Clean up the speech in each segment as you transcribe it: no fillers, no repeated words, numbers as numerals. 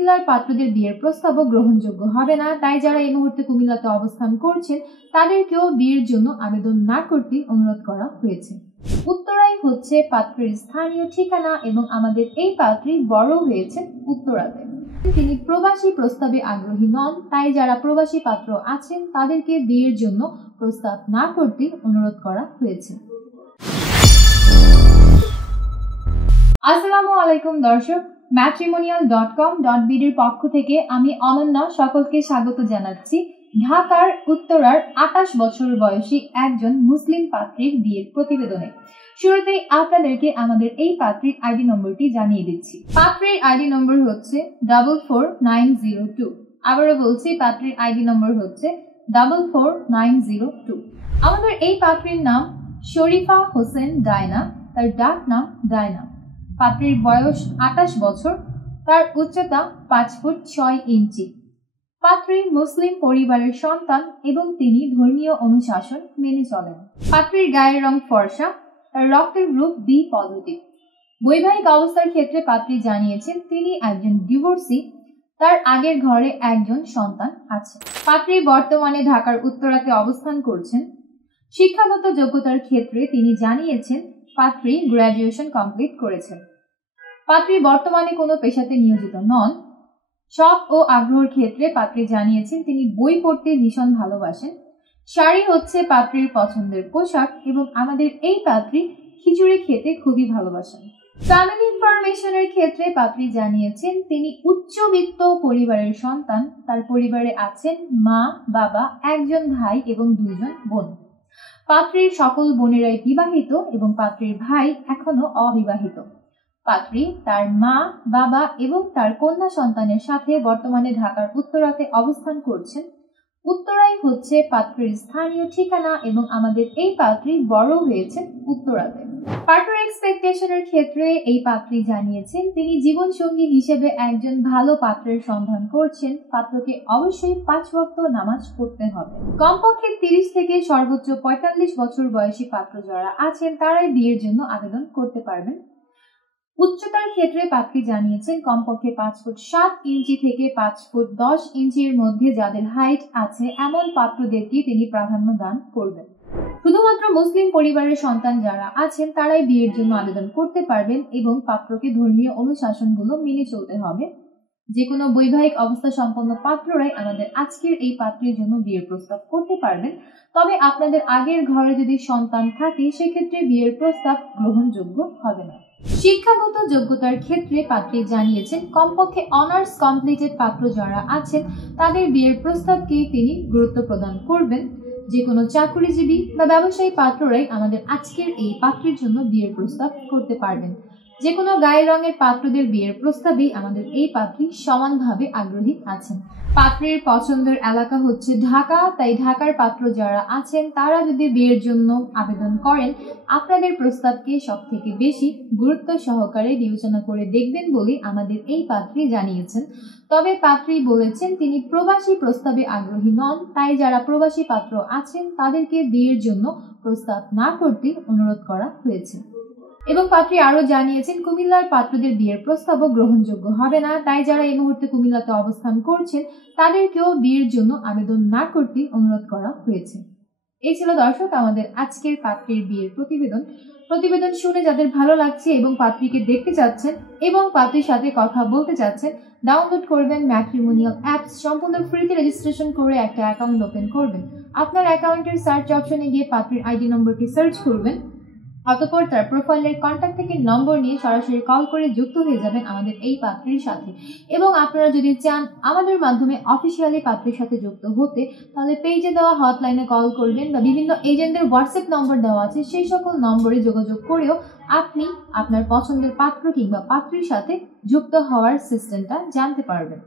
কুমিল্লার পাত্রদের বিয়ের প্রস্তাবও গ্রহণযোগ্য হবে না, তাই যারা এই মুহূর্তে কুমিল্লাতে অবস্থান করছেন তাদেরকেও বিয়ের জন্য আবেদন না করতে অনুরোধ করা হয়েছে। উত্তরাই হচ্ছে পাত্রের স্থানীয় ঠিকানা এবং আমাদের এই পাত্রী বড় হয়েছেন উত্তরাতে। তিনি প্রবাসী প্রস্তাবে আগ্রহী নন, তাই যারা প্রবাসী পাত্র আছেন তাদেরকে বিয়ের জন্য প্রস্তাব না করতে অনুরোধ করা হয়েছে। আসসালামু আলাইকুম দর্শক, matrimonial.com.bd এর পক্ষ থেকে আমি অনন্যা সকলকে স্বাগত জানাচ্ছি ঢাকার উত্তরার 28 বছর বয়সী একজন মুসলিম পাত্রীর বিয়ের প্রতিবেদনে। শুরুতেই আপনাদেরকে আমাদের এই পাত্রীর আইডি নম্বরটি জানিয়ে দিচ্ছি। পাত্রীর আইডি নম্বর হচ্ছে 44902। আবারও বলছি, পাত্রীর আইডি নম্বর হচ্ছে 44902। আমাদের এই পাত্রীর নাম শরীফা হোসেন ডায়না, তার ডাক নাম ডায়না। পাত্রীর বয়স 28 বছর, তার উচ্চতা 5 ফুট 6 ইঞ্চি। পাত্রী মুসলিম পরিবারের সন্তান এবং তিনি ধর্মীয় অনুশাসন মেনে চলেন। পাত্রীর গায়ের রং ফর্সা, তার রক্তের গ্রুপ বি পজিটিভ। বৈবাহিক অবস্থার ক্ষেত্রে পাত্রী জানিয়েছেন তিনি একজন ডিভোর্সি, তার আগের ঘরে একজন সন্তান আছে। পাত্রী বর্তমানে ঢাকার উত্তরাতে অবস্থান করছেন। শিক্ষাগত যোগ্যতার ক্ষেত্রে তিনি জানিয়েছেন পাত্রী গ্র্যাজুয়েশন কমপ্লিট করেছেন। পাত্রী বর্তমানে কোনো পেশাতে নিয়োজিত নন। শখ ও আগ্রহের ক্ষেত্রে পাত্রী জানিয়েছেন তিনি বই পড়তে ভীষণ ভালোবাসেন। শাড়ি হচ্ছে পাত্রীর পছন্দের পোশাক এবং আমাদের এই পাত্রী খিচুড়ি খেতে খুবই ভালোবাসেন। ফ্যামিলি ইনফরমেশনের ক্ষেত্রে পাত্রী জানিয়েছেন তিনি উচ্চবিত্ত পরিবারের সন্তান। তার পরিবারে আছেন মা, বাবা, একজন ভাই এবং 2 জন বোন। পাত্রীর সকল বোনেরাই বিবাহিত এবং পাত্রীর ভাই এখনো অবিবাহিত। পাত্রী তার মা, বাবা এবং তার কন্যা সন্তানের সাথে বর্তমানে ঢাকার উত্তরাতে অবস্থান করছেন। উত্তরাই হচ্ছে পাত্রীর স্থানীয় ঠিকানা এবং আমাদের এই পাত্রী বড় হয়েছেন উত্তরাতে। পার্টনার এক্সপেকটেশনের ক্ষেত্রে এই পাত্রী জানিয়েছেন তিনি জীবনসঙ্গী হিসেবে একজন ভালো পাত্রের সন্ধান করছেন। পাত্রকে অবশ্যই 5 ওয়াক্ত নামাজ পড়তে হবে। কমপক্ষে 30 থেকে সর্বোচ্চ 45 বছর বয়সী পাত্র যারা আছেন তারাই বিয়ের জন্য আবেদন করতে পারবেন। উচ্চতার ক্ষেত্রে পাত্রী জানিয়েছেন কমপক্ষে 5 ফুট 7 ইঞ্চি থেকে 5 ফুট 10 ইঞ্চির মধ্যে যাদের হাইট আছে এমন পাত্রদেরকে তিনি প্রাধান্য দান করবেন। শুধুমাত্র মুসলিম পরিবারের সন্তান যারা আছেন তারাই বিয়ের জন্য আবেদন করতে পারবেন এবং পাত্রকে ধর্মীয় অনুশাসনগুলো মেনে চলতে হবে। যে কোনো বৈবাহিক অবস্থা সম্পন্ন পাত্ররাই আমাদের আজকের এই পাত্রের জন্য বিয়ের প্রস্তাব করতে পারবেন। তবে আপনাদের আগের ঘরে যদি সন্তান থাকে সেক্ষেত্রে বিয়ের প্রস্তাব গ্রহণযোগ্য হবে না। শিক্ষাগত যোগ্যতার ক্ষেত্রে পাত্রী জানিয়েছেন কমপক্ষে অনার্স কমপ্লিটেড পাত্র যারা আছেন তাদের বিয়ের প্রস্তাবকে তিনি গুরুত্ব প্রদান করবেন। যে কোনো চাকরিজীবী বা ব্যবসায়ী পাত্ররাই আমাদের আজকের এই পাত্রের জন্য বিয়ের প্রস্তাব করতে পারবেন। যে কোনো গায়ের রঙের পাত্রদের বিয়ের প্রস্তাবেই আমাদের এই পাত্রী সমানভাবে আগ্রহী আছেন। পাত্রীর পছন্দের এলাকা হচ্ছে ঢাকা, তাই ঢাকার পাত্র যারা আছেন তারা যদি বিয়ের জন্য আবেদন করেন আপনাদের প্রস্তাবকে সবথেকে বেশি গুরুত্ব সহকারে বিবেচনা করে দেখবেন বলে আমাদের এই পাত্রী জানিয়েছেন। তবে পাত্রী বলেছেন তিনি প্রবাসী প্রস্তাবে আগ্রহী নন, তাই যারা প্রবাসী পাত্র আছেন তাদেরকে বিয়ের জন্য প্রস্তাব না করতে অনুরোধ করা হয়েছে। এবং পাত্রী আরো জানিয়েছেন কুমিল্লার পাত্রদের বিয়ের প্রস্তাবও গ্রহণযোগ্য হবে না, তাই যারা এই মুহূর্তে কুমিল্লাতে অবস্থান করছেন তাদেরকেও বিয়ের জন্য আবেদন না করতে অনুরোধ করা হয়েছে। এই ছিল দর্শক আমাদের আজকের পাত্রীর বিয়ের প্রতিবেদন শুনে যাদের ভালো লাগছে এবং পাত্রীকে দেখতে চাচ্ছেন এবং পাত্রীর সাথে কথা বলতে চাচ্ছেন ডাউনলোড করবেন ম্যাট্রিমোনিয়াল অ্যাপস। সম্পূর্ণ ফ্রিতে রেজিস্ট্রেশন করে একটা অ্যাকাউন্ট ওপেন করবেন। আপনার অ্যাকাউন্টের সার্চ অপশনে গিয়ে পাত্রীর আইডি নম্বরটি সার্চ করবেন। অতঃপর তার প্রোফাইলের কন্ট্যাক্ট থেকে নম্বর নিয়ে সরাসরি কল করে যুক্ত হয়ে যাবেন আমাদের এই পাত্রীর সাথে। এবং আপনারা যদি চান আমাদের মাধ্যমে অফিসিয়ালি পাত্রীর সাথে যুক্ত হতে তাহলে পেজে দেওয়া হটলাইনে কল করবেন বা বিভিন্ন এজেন্টদের হোয়াটসঅ্যাপ নম্বর দেওয়া আছে সেই সকল নম্বরে যোগাযোগ করেও আপনি আপনার পছন্দের পাত্র কিংবা পাত্রীর সাথে যুক্ত হওয়ার সিস্টেমটা জানতে পারবেন।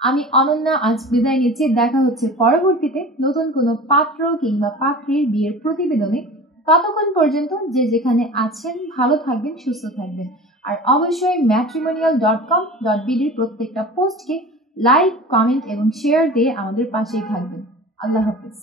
আমি অনন্যা আজ বিদায় নিচ্ছি। দেখা হচ্ছে পরবর্তীতে নতুন কোনো পাত্র কিংবা পাত্রীর বিয়ের প্রতিবেদনে। ততক্ষণ পর্যন্ত যে যেখানে আছেন ভালো থাকবেন, সুস্থ থাকবেন। আর অবশ্যই matrimonial.com.bd এর প্রত্যেকটা পোস্টকে লাইক, কমেন্ট এবং শেয়ার দিয়ে আমাদের পাশেই থাকবেন। আল্লাহ হাফেজ।